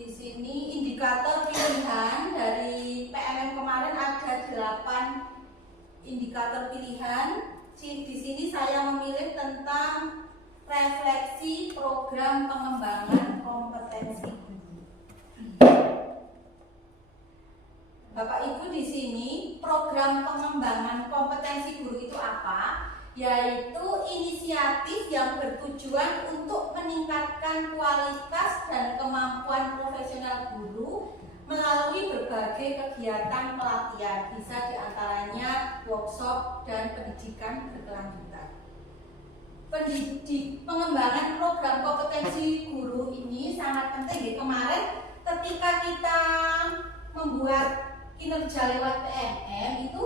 Di sini indikator pilihan dari PMM kemarin ada 8 indikator pilihan. Di sini saya memilih tentang refleksi program pengembangan kompetensi guru. Bapak Ibu, di sini program pengembangan kompetensi guru itu apa? Yaitu inisiatif yang bertujuan untuk meningkatkan kualitas dan kemampuan profesional guru melalui berbagai kegiatan pelatihan, bisa diantaranya workshop dan pendidikan berkelanjutan. Pengembangan program kompetensi guru ini sangat penting. Kemarin ketika kita membuat kinerja lewat PMM itu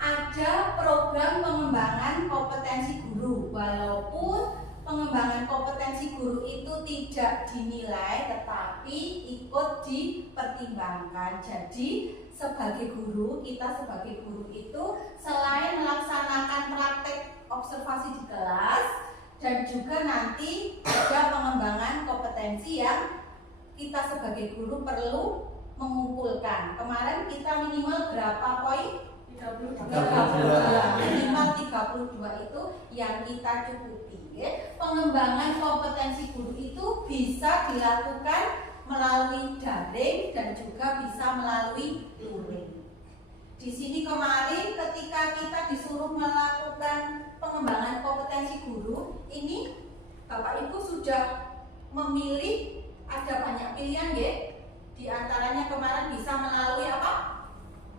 ada program pengembangan kompetensi guru, walaupun pengembangan kompetensi guru itu tidak dinilai tetapi ikut dipertimbangkan. Jadi sebagai guru, kita sebagai guru itu selain melaksanakan praktek observasi di kelas dan juga nanti ada pengembangan kompetensi yang kita sebagai guru perlu mengumpulkan. Kemarin kita minimal berapa poin? 32. Minimal 32 itu yang kita cukupi. Pengembangan kompetensi guru itu bisa dilakukan melalui daring dan juga bisa melalui luring. Di sini kemarin ketika kita disuruh melakukan pengembangan kompetensi guru, ini Bapak Ibu sudah memilih, ada banyak pilihan ya. Di antaranya kemarin bisa melalui apa?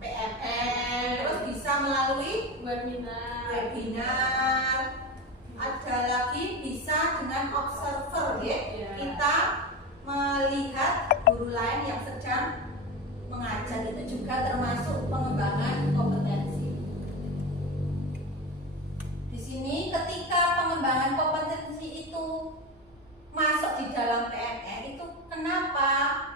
PMM, terus bisa melalui webinar. Ada lagi bisa dengan observer ya. Kita melihat guru lain yang sedang mengajar, itu juga termasuk pengembangan kompetensi. Di sini ketika pengembangan kompetensi itu masuk di dalam PMM itu kenapa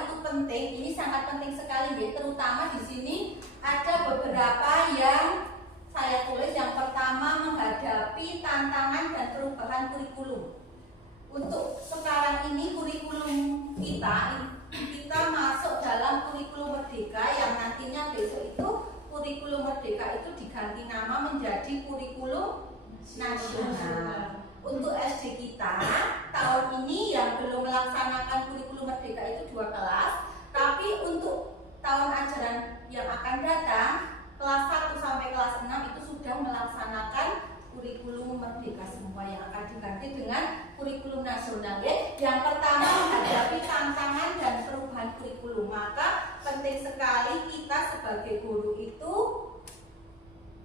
itu penting? Ini sangat penting sekali ya, terutama di sini ada beberapa yang saya tulis. Yang pertama, menghadapi tantangan dan perubahan kurikulum. Untuk sekarang ini kurikulum kita masuk dalam kurikulum merdeka yang nantinya besok itu kurikulum merdeka itu diganti nama menjadi kurikulum nasional. Untuk SD kita tahun ini yang belum melaksanakan kurikulum merdeka itu 2 kelas, tapi untuk tahun ajaran yang akan datang kelas 1 sampai kelas 6 itu sudah melaksanakan kurikulum merdeka semua yang akan diganti dengan kurikulum nasional ya. Yang pertama, menghadapi tantangan dan perubahan kurikulum. Maka penting sekali kita sebagai guru itu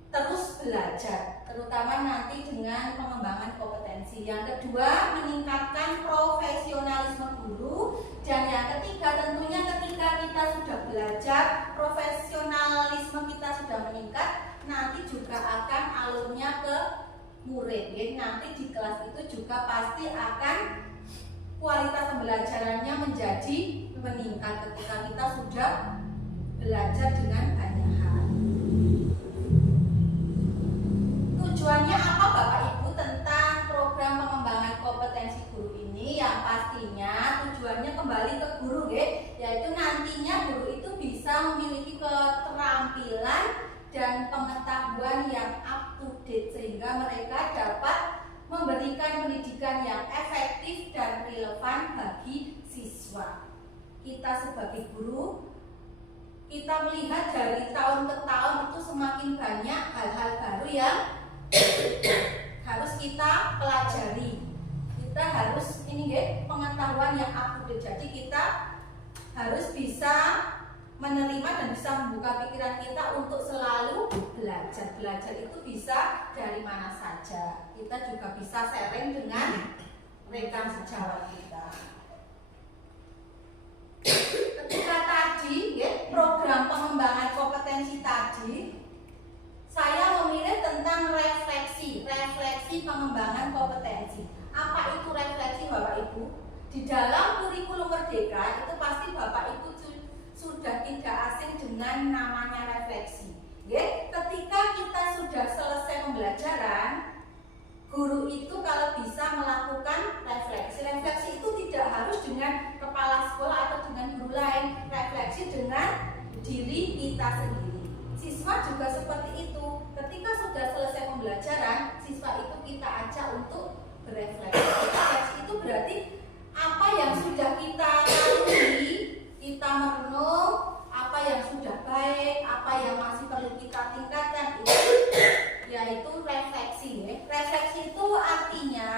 terus belajar, terutama nanti dengan pengembangan kompetensi. Yang kedua, meningkatkan profesionalisme guru. Dan yang ketiga, tentunya ketika kita sudah belajar, profesionalisme kita sudah meningkat, nanti juga akan alurnya ke murid. Jadi nanti di kelas itu juga pasti akan kualitas pembelajarannya menjadi meningkat ketika kita sudah belajar dengan banyak hal. Tujuannya apa Bapak Ibu tentang program pengembangan kompetensi guru ini? Yang pastinya tujuannya kembali ke guru ya, yaitu nantinya guru itu bisa memiliki keterampilan dan pengetahuan yang up to date sehingga mereka dapat memberikan pendidikan yang efektif dan relevan bagi siswa. Kita sebagai guru, kita melihat dari tahun ke tahun itu semakin banyak hal-hal baru yang harus kita pelajari. Kita harus pengetahuan yang up to date. Jadi kita harus bisa menerima dan bisa membuka pikiran kita untuk selalu belajar. Belajar itu bisa dari mana saja. Kita juga bisa sharing dengan rekan sejawat kita. Ketika tadi program pengembangan kompetensi tadi, saya memilih tentang refleksi pengembangan kompetensi. Apa itu refleksi Bapak Ibu? Di dalam kurikulum merdeka itu pasti Bapak Ibu sudah tidak asing dengan namanya refleksi. Ketika kita sudah selesai pembelajaran, guru itu kalau bisa melakukan refleksi. Refleksi itu tidak harus dengan kepala kita sendiri. Siswa juga seperti itu. Ketika sudah selesai pembelajaran, siswa itu kita ajak untuk berefleksi. Refleksi itu berarti apa yang sudah kita lalui, kita merenung, apa yang sudah baik, apa yang masih perlu kita tingkatkan, itu yaitu refleksi. Refleksi itu artinya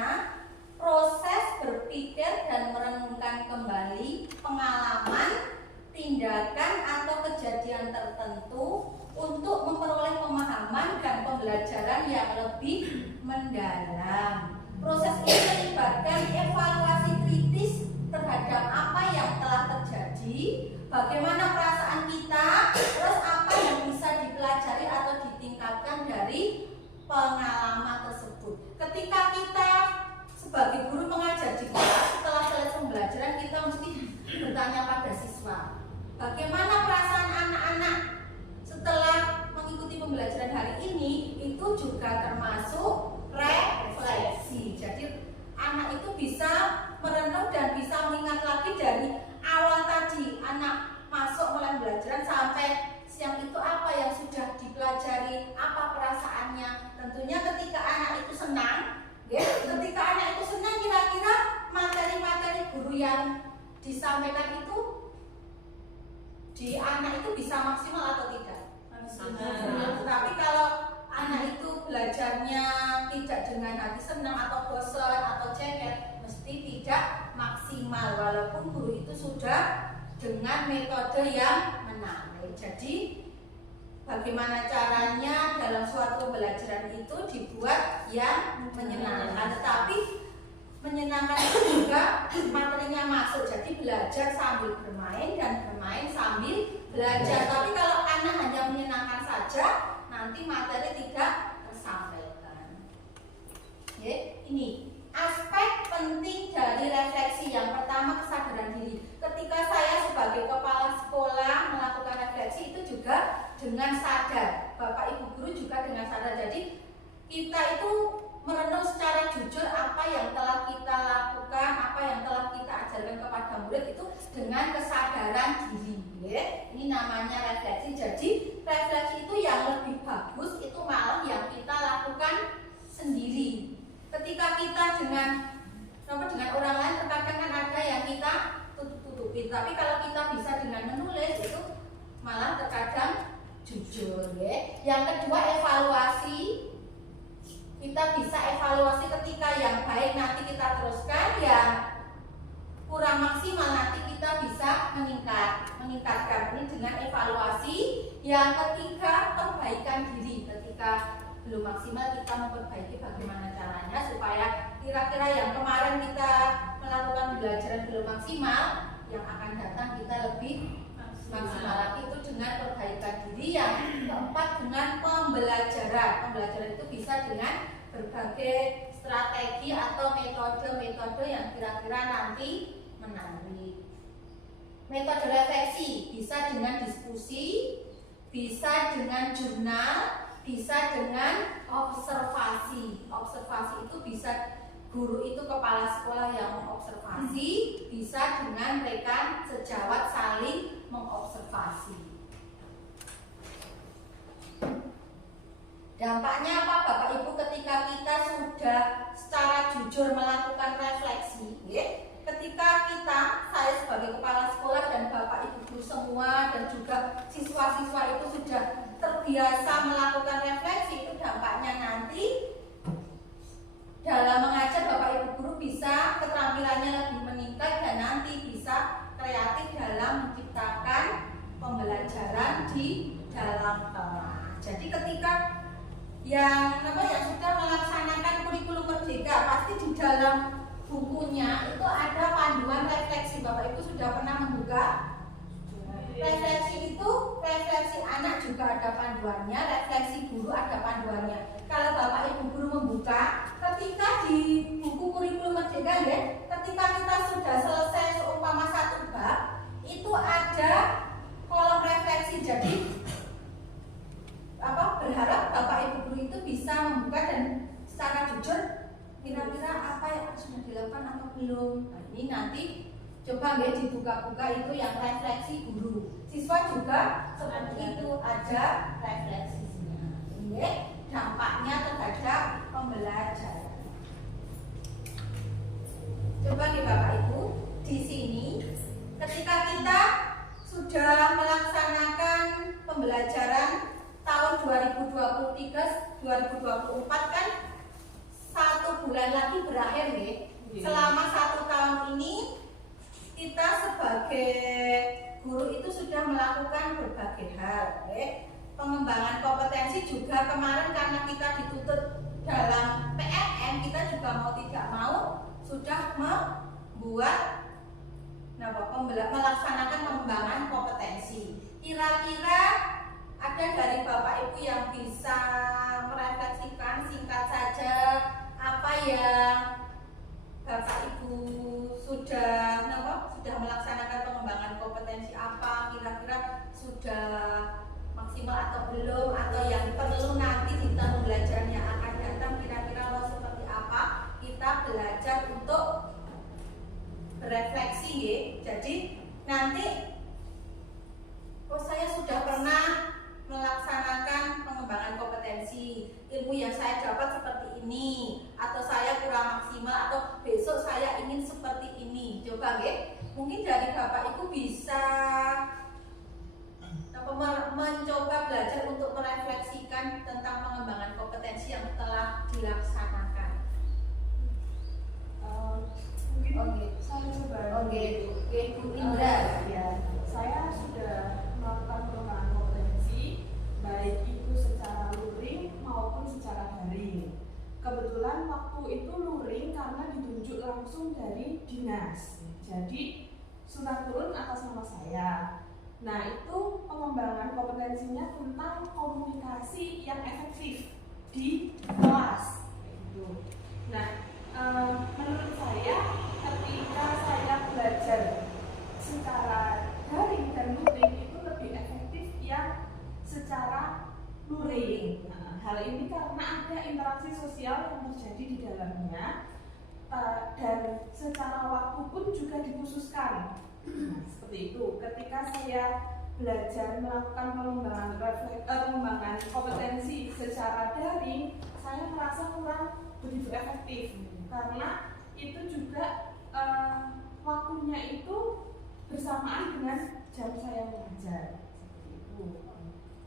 proses berpikir dan merenungkan kembali pengalaman, tindakan atau kejadian tertentu untuk memperoleh pemahaman dan pembelajaran yang lebih mendalam. Proses ini melibatkan evaluasi kritis terhadap apa yang telah terjadi, bagaimana perasaan kita, terus apa yang bisa dipelajari atau ditingkatkan dari pengalaman tersebut. Ketika kita sebagai guru mengajar di kelas, setelah selesai pembelajaran kita mesti bertanya pada siswa, bagaimana perasaan anak-anak setelah mengikuti pembelajaran hari ini. Itu juga termasuk refleksi. Jadi anak itu bisa merenung dan bisa mengingat lagi dari awal tadi anak masuk mulai belajar sampai siang itu apa yang sudah dipelajari, apa perasaannya. Tentunya ketika anak itu senang, ya, ketika anak itu senang, kira-kira materi-materi guru yang disampaikan itu di anak itu bisa maksimal atau tidak? Maksimal. Tapi kalau anak itu belajarnya tidak dengan hati senang atau bosan atau jengkel, mesti tidak maksimal walaupun guru itu sudah dengan metode yang menarik. Jadi bagaimana caranya dalam suatu pembelajaran itu dibuat yang menyenangkan, tetapi menyenangkan itu juga materinya masuk. Jadi belajar sambil bermain dan bermain sambil belajar. Tapi kalau anak hanya menyenangkan saja, nanti materi tidak tersampaikan. Ya, ini aspek penting dari refleksi. Yang pertama, kesadaran diri. Ketika saya sebagai kepala sekolah melakukan refleksi, itu juga dengan sadar. Bapak Ibu guru juga dengan sadar. Jadi kita itu merenung secara jujur apa yang telah kita lakukan, apa yang telah kita ajarkan kepada murid itu dengan kesadaran diri. Ya. Ini namanya refleksi. Jadi refleksi itu yang lebih bagus itu malah yang kita lakukan sendiri. Ketika kita dengan orang lain terkadang kan ada yang kita tutup-tutupin. Tapi kalau kita bisa dengan menulis itu malah terkadang jujur. Ya. Yang kedua, evaluasi. Kita bisa evaluasi ketika yang baik nanti kita teruskan, yang kurang maksimal nanti kita bisa meningkatkan ini dengan evaluasi. Yang ketiga, perbaikan diri. Ketika belum maksimal kita memperbaiki bagaimana caranya supaya kira-kira yang kemarin kita melakukan pembelajaran belum maksimal, yang akan datang kita lebih maksimal lagi. Itu dengan perbaikan diri. Yang keempat, dengan pembelajaran. Pembelajaran itu bisa dengan berbagai strategi atau metode-metode yang kira-kira nanti menarik. Metode refleksi bisa dengan diskusi, bisa dengan jurnal, bisa dengan observasi. Observasi itu bisa guru itu kepala sekolah yang mengobservasi, bisa dengan rekan sejawat saling mengobservasi. Dampaknya apa Bapak Ibu ketika kita sudah secara jujur melakukan refleksi? Ya? Ketika saya sebagai kepala sekolah dan Bapak Ibu guru semua dan juga siswa-siswa itu sudah terbiasa melakukan refleksi, itu dampaknya nanti dalam mengajar Bapak Ibu guru bisa keterampilannya lebih meningkat dan nanti bisa kreatif dalam menciptakan pembelajaran di dalam kelas. Jadi ketika yang sudah melaksanakan kurikulum merdeka, pasti di dalam bukunya itu ada panduan refleksi. Bapak Ibu sudah pernah membuka? Refleksi itu, refleksi anak juga ada panduannya, refleksi guru ada panduannya. Kalau Bapak Ibu guru membuka, ketika di buku kurikulum merdeka ya, ketika kita sudah selesai seumpama satu bab, itu ada kolom refleksi. Jadi berharap Bapak Ibu guru itu bisa membuka dan secara jujur kira-kira apa yang sudah dilakukan atau belum. Nah, ini nanti coba Coba ya dibuka-buka itu yang refleksi guru. Siswa juga seperti itu, ada refleksinya. Ini dampaknya terhadap pembelajaran. Coba nih Bapak Ibu, di sini ketika kita sudah melaksanakan pembelajaran tahun 2023-2024 kan 1 bulan lagi berakhir ya. Selama 1 tahun ini kita sebagai guru itu sudah melakukan berbagai hal ya. Pengembangan kompetensi juga kemarin karena kita dituntut dalam PNM, kita juga mau tidak mau sudah membuat melaksanakan pengembangan kompetensi. Kira-kira ada dari Bapak Ibu yang bisa merefleksikan singkat saja apa yang Bapak Ibu sudah melaksanakan pengembangan kompetensi apa, kira-kira sudah maksimal atau belum, atau yang perlu nanti di tahun belajar yang akan datang kira-kira mau seperti apa kita belajar untuk berefleksi ya. Jadi nanti saya sudah pernah melaksanakan pengembangan kompetensi, ilmu yang saya dapat seperti ini, atau saya kurang maksimal, atau besok saya ingin seperti ini. Coba ya, mungkin dari Bapak Ibu bisa mencoba belajar untuk merefleksikan tentang pengembangan kompetensi yang telah dilaksanakan. Mungkin saya coba. Oke, Bu Indra. Ya, saya sudah melakukan pengembangan kompetensi baik itu secara luring maupun secara daring. Kebetulan waktu itu luring karena ditunjuk langsung dari dinas. Jadi surat turun atas nama saya. Nah, itu pengembangan kompetensinya tentang komunikasi yang efektif di kelas. Gitu. Nah, menurut saya ketika saya belajar secara daring dan luring itu lebih efektif yang secara luring. Nah, hal ini karena ada interaksi sosial yang terjadi di dalamnya dan secara waktu pun juga dikhususkan. Nah, seperti itu. Ketika saya belajar melakukan pengembangan kompetensi secara daring, saya merasa kurang begitu efektif karena itu juga waktunya itu bersamaan dengan jam saya mengajar. Seperti itu.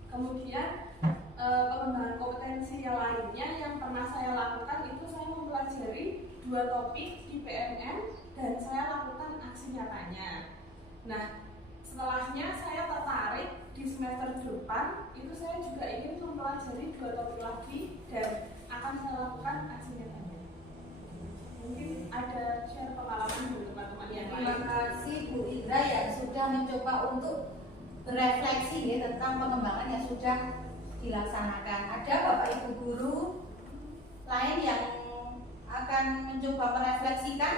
Kemudian pengembangan kompetensi yang lainnya yang pernah saya lakukan itu saya mempelajari 2 topik di PNM dan saya lakukan aksi nyatanya. Nah, setelahnya saya tertarik di semester depan itu saya juga ingin mempelajari 2 topik lagi dan akan saya lakukan aksi nyatanya. Mungkin ada share pengalaman dari teman-teman yang lain. Terima kasih Bu Indra yang sudah mencoba untuk berefleksi ya, tentang pengembangan yang sudah dilaksanakan. Ada Bapak Ibu guru lain yang akan mencoba merefleksikan?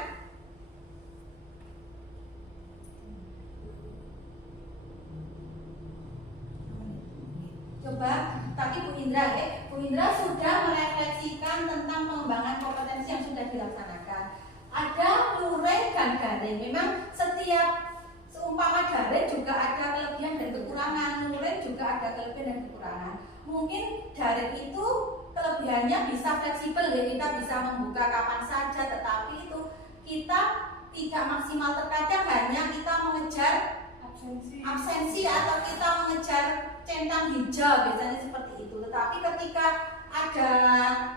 Coba, tapi Bu Indra ya, Bu Indra sudah merefleksikan tentang pengembangan kompetensi yang sudah dilaksanakan. Ada luring dan daring. Memang setiap seumpama daring juga ada kelebihan dan kekurangan, luring juga ada kelebihan dan kekurangan. Mungkin daring itu kelebihannya bisa fleksibel ya, kita bisa membuka kapan saja, tetapi itu kita tidak maksimal. Terkadang hanya kita mengejar absensi atau kita mengejar centang hijau, biasanya seperti itu. Tetapi ketika ada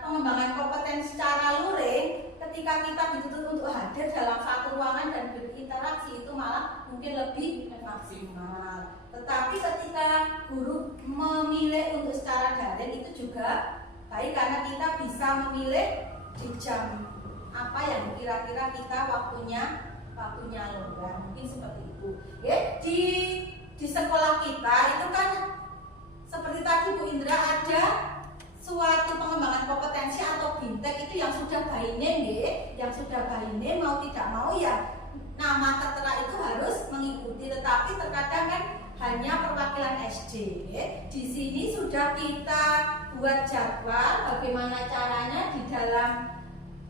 pengembangan kompetensi secara luring, ketika kita dituntut untuk hadir dalam satu ruangan dan berinteraksi, itu malah mungkin lebih maksimal. Tetapi ketika guru memilih untuk secara daring itu juga baik karena kita bisa memilih di jam apa yang kira-kira kita waktunya longgar, mungkin seperti itu. Ya, di sekolah kita itu kan seperti tadi Bu Indra ada suatu pengembangan kompetensi atau bintek itu yang sudah by name ya, yang sudah by name mau tidak mau ya nama tertera itu harus mengikuti, tetapi terkadang kan hanya perwakilan SD ya. Di sini sudah kita buat jadwal bagaimana caranya di dalam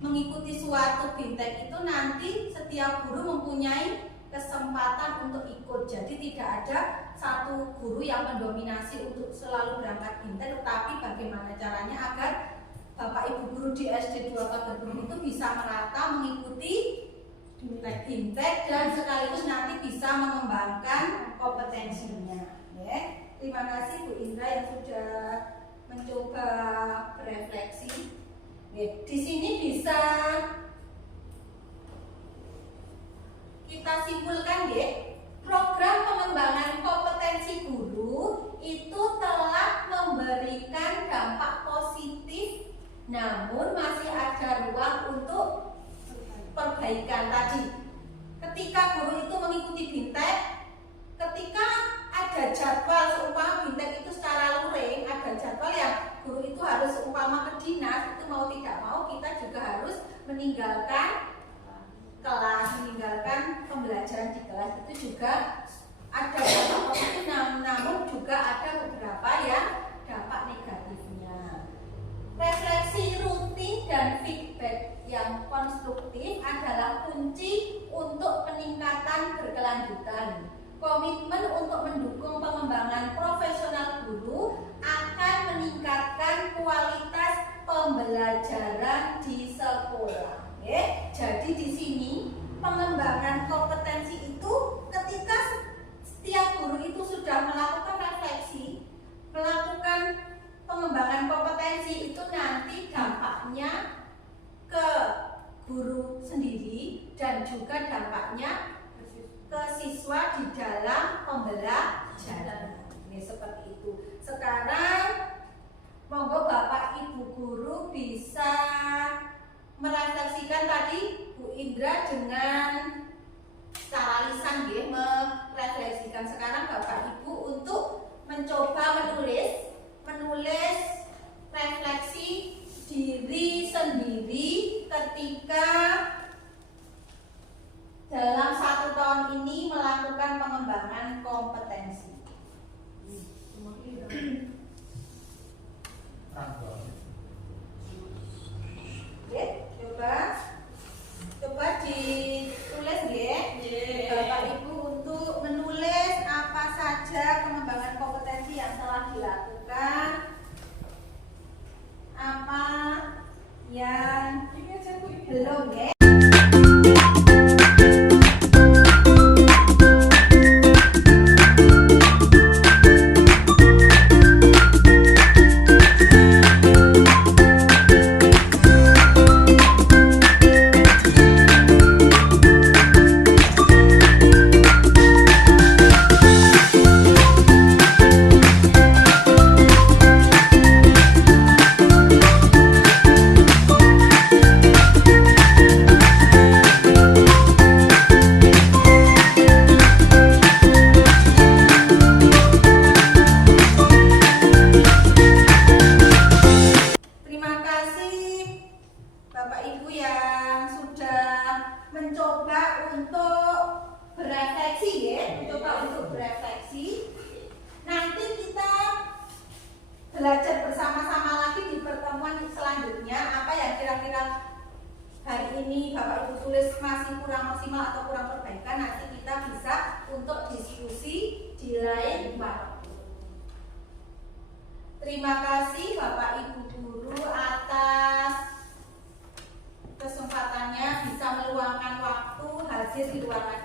mengikuti suatu bintek itu nanti setiap guru mempunyai kesempatan untuk ikut. Jadi tidak ada satu guru yang mendominasi untuk selalu berangkat bintek, tetapi bagaimana caranya agar Bapak Ibu guru di SD 2 Pagerberung itu bisa merata mengikuti bintek dan sekaligus nanti bisa mengembangkan kompetensinya. Ya. Terima kasih Bu Indra yang sudah mencoba berefleksi. Ya. Di sini bisa kita simpulkan ya, program pengembangan kompetensi guru itu telah memberikan dampak positif, namun masih ada ruang untuk perbaikan tadi. Ketika guru itu mengikuti bintek, ketika ada jadwal seumpama bintek itu secara luring, ada jadwal yang guru itu harus seumpama ke dinas, itu mau tidak mau kita juga harus meninggalkan kelas, meninggalkan pembelajaran di kelas. Itu juga ada dampak positif, namun juga ada beberapa yang dampak negatifnya. Refleksi rutin dan feedback yang konstruktif adalah kunci untuk peningkatan berkelanjutan. Komitmen untuk mendukung pengembangan profesional guru akan meningkatkan kualitas pembelajaran di sekolah. Jadi di sini pengembangan kompetensi itu ketika setiap guru itu sudah melakukan refleksi, melakukan pengembangan kompetensi, itu nanti dampaknya ke guru sendiri dan juga dampaknya ke siswa di dalam pembelajaran. Ini seperti itu. Sekarang monggo Bapak Ibu guru bisa merefleksikan tadi Bu Indra dengan secara lisan ya, merefleksikan. Sekarang Bapak Ibu untuk mencoba menulis refleksi diri sendiri ketika dalam 1 tahun ini melakukan pengembangan kompetensi. Oke, coba ditulis ya, Bapak Ibu untuk menulis apa saja pengembangan kompetensi yang telah dilakukan, apa yang belum ya. Belajar bersama-sama lagi di pertemuan selanjutnya. Apa yang kira-kira hari ini Bapak Ibu tulis masih kurang maksimal atau kurang perbaikan, nanti kita bisa untuk diskusi di lain waktu. Terima kasih Bapak Ibu guru atas kesempatannya bisa meluangkan waktu hadir di ruangan